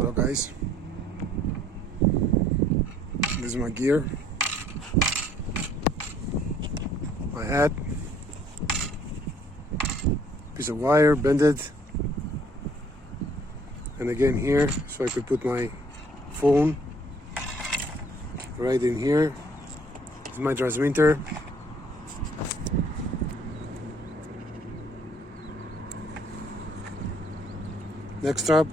Hello guys, this is my gear, my hat, piece of wire, bended, and again here so I could put my phone right in here. This is my transmitter. Next strap.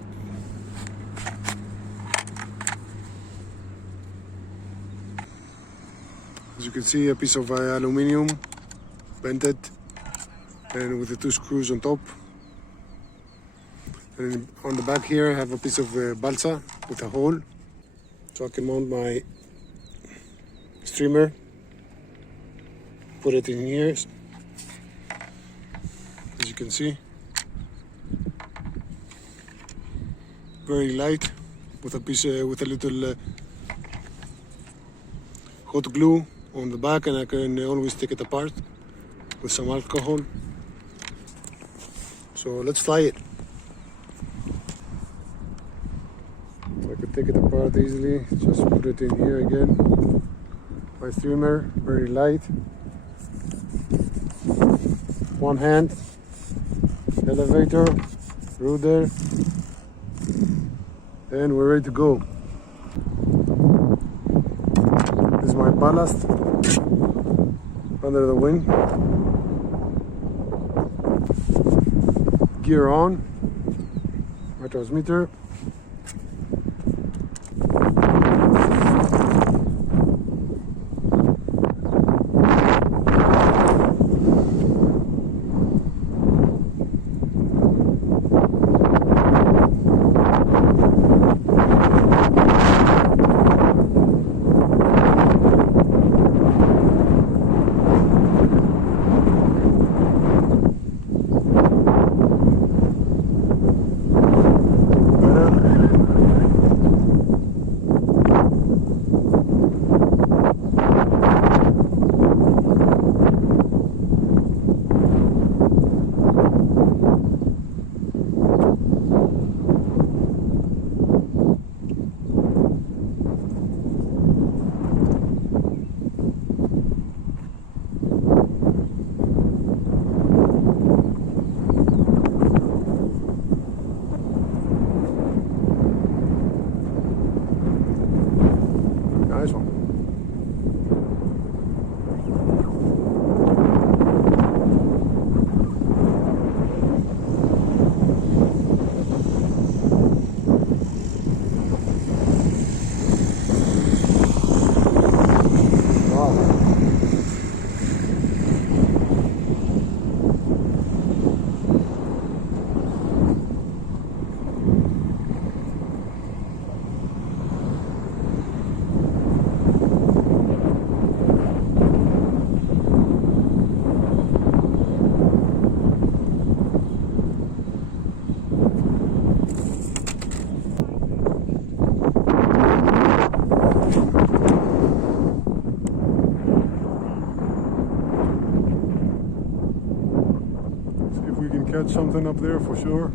As you can see, a piece of aluminium, bended, and with the two screws on top. And on the back here, I have a piece of balsa with a hole, so I can mount my streamer. Put it in here, as you can see. Very light, with a piece, with a little hot glue on the back, and I can always take it apart with some alcohol. So let's fly it. So I could take it apart easily. Just put it in here again. My streamer, very light. One hand, elevator, rudder, and we're ready to go. This is my ballast under the wing. Gear on, my transmitter. Nice one. We can catch something up there for sure.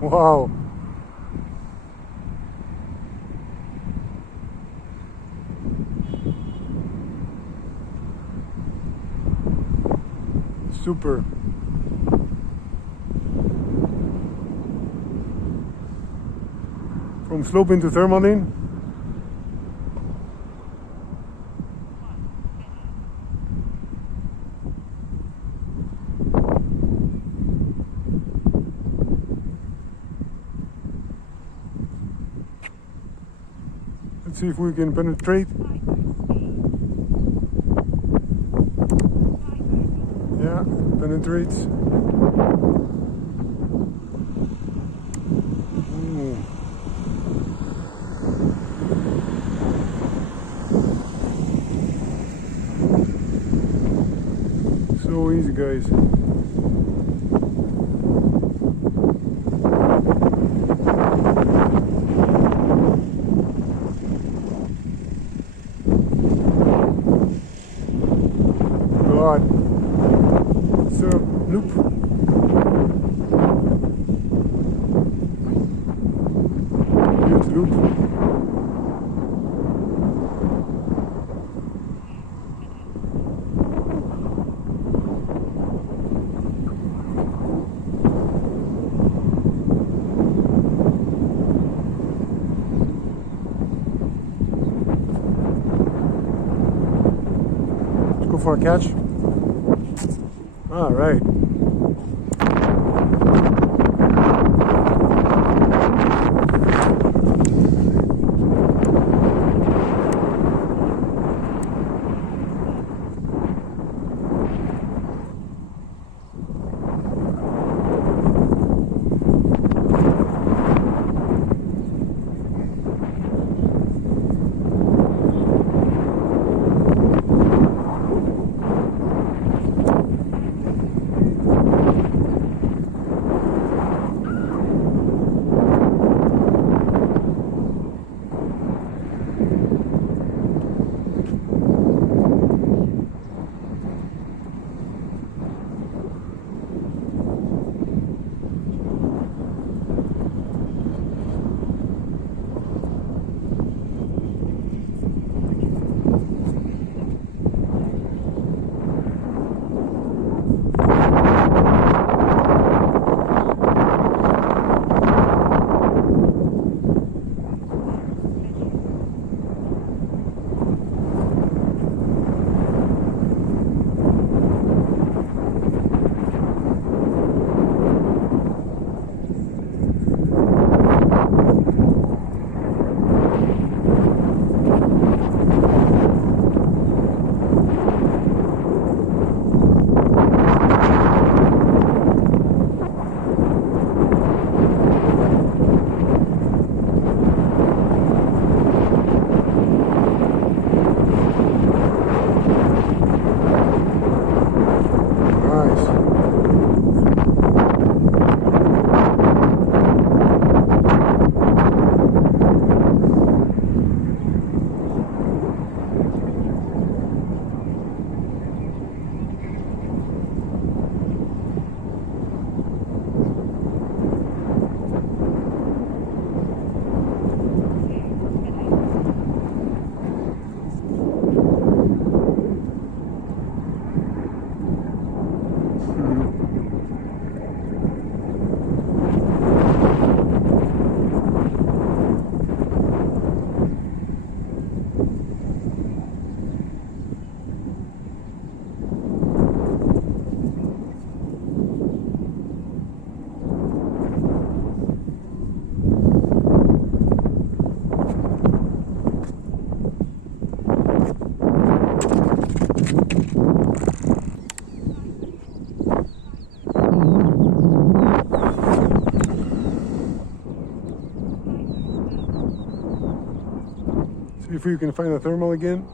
Wow. Super. From sloping to thermaline. Let's see if we can penetrate. Yeah, penetrates. Ooh. easy, guys. God. So, loop. Huge loop. Go for a catch. All right. See if you can find the thermal again.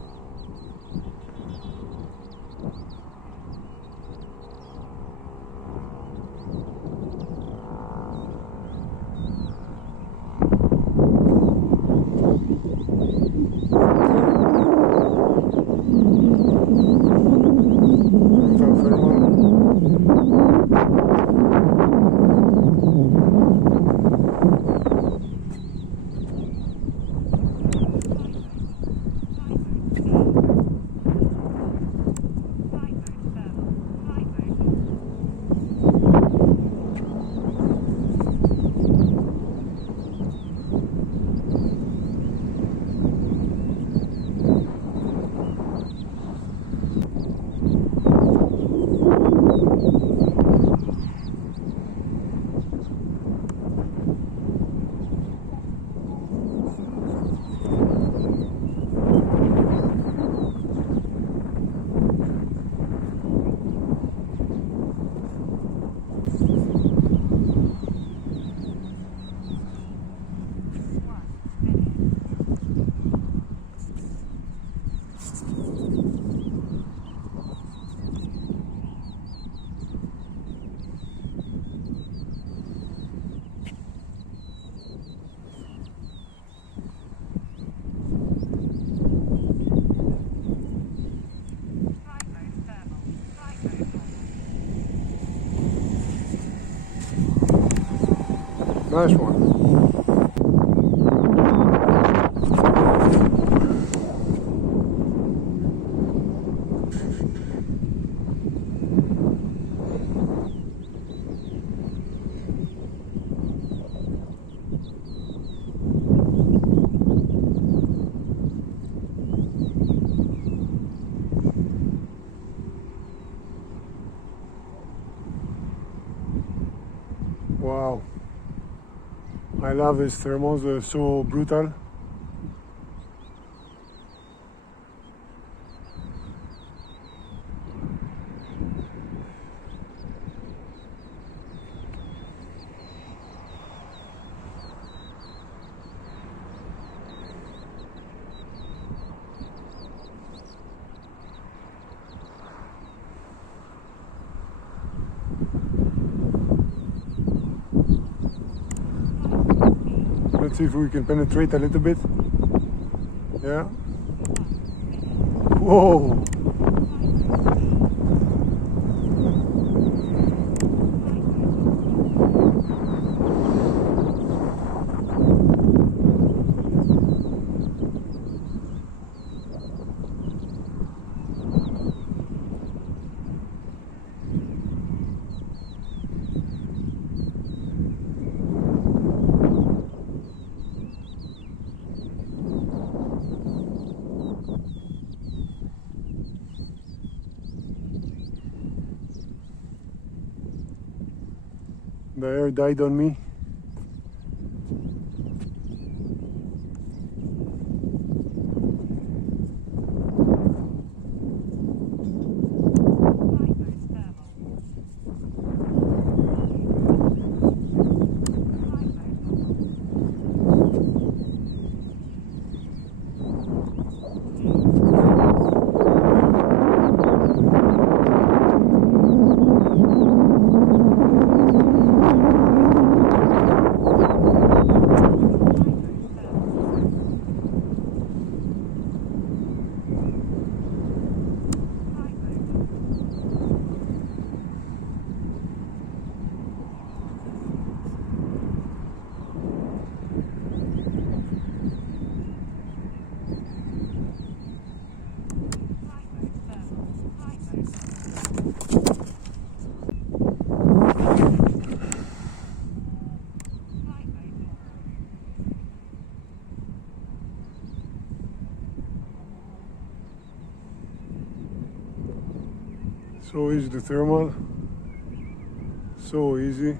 Nice one. Wow, I love these thermals, they're so brutal. Let's see if we can penetrate a little bit. Yeah. Whoa. The air died on me. So easy to thermal, so easy,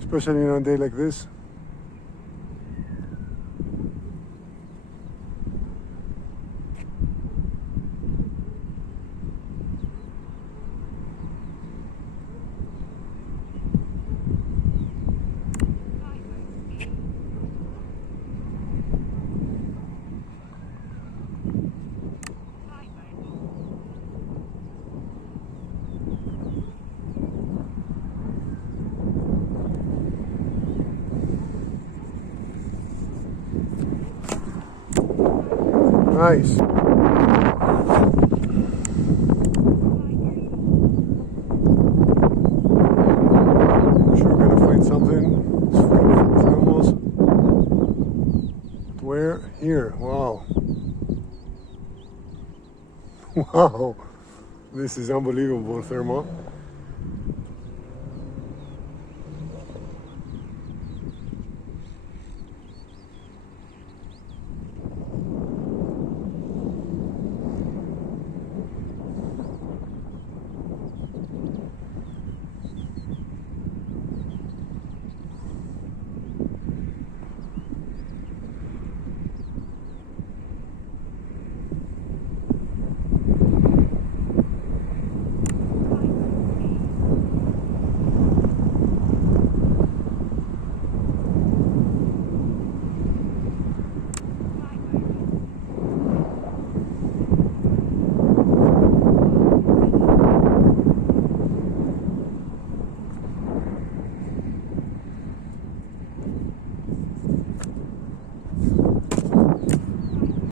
especially on a day like this. Nice. I'm sure we're gonna find something. It's thermals. Where? Here. Wow. Wow. This is unbelievable thermal.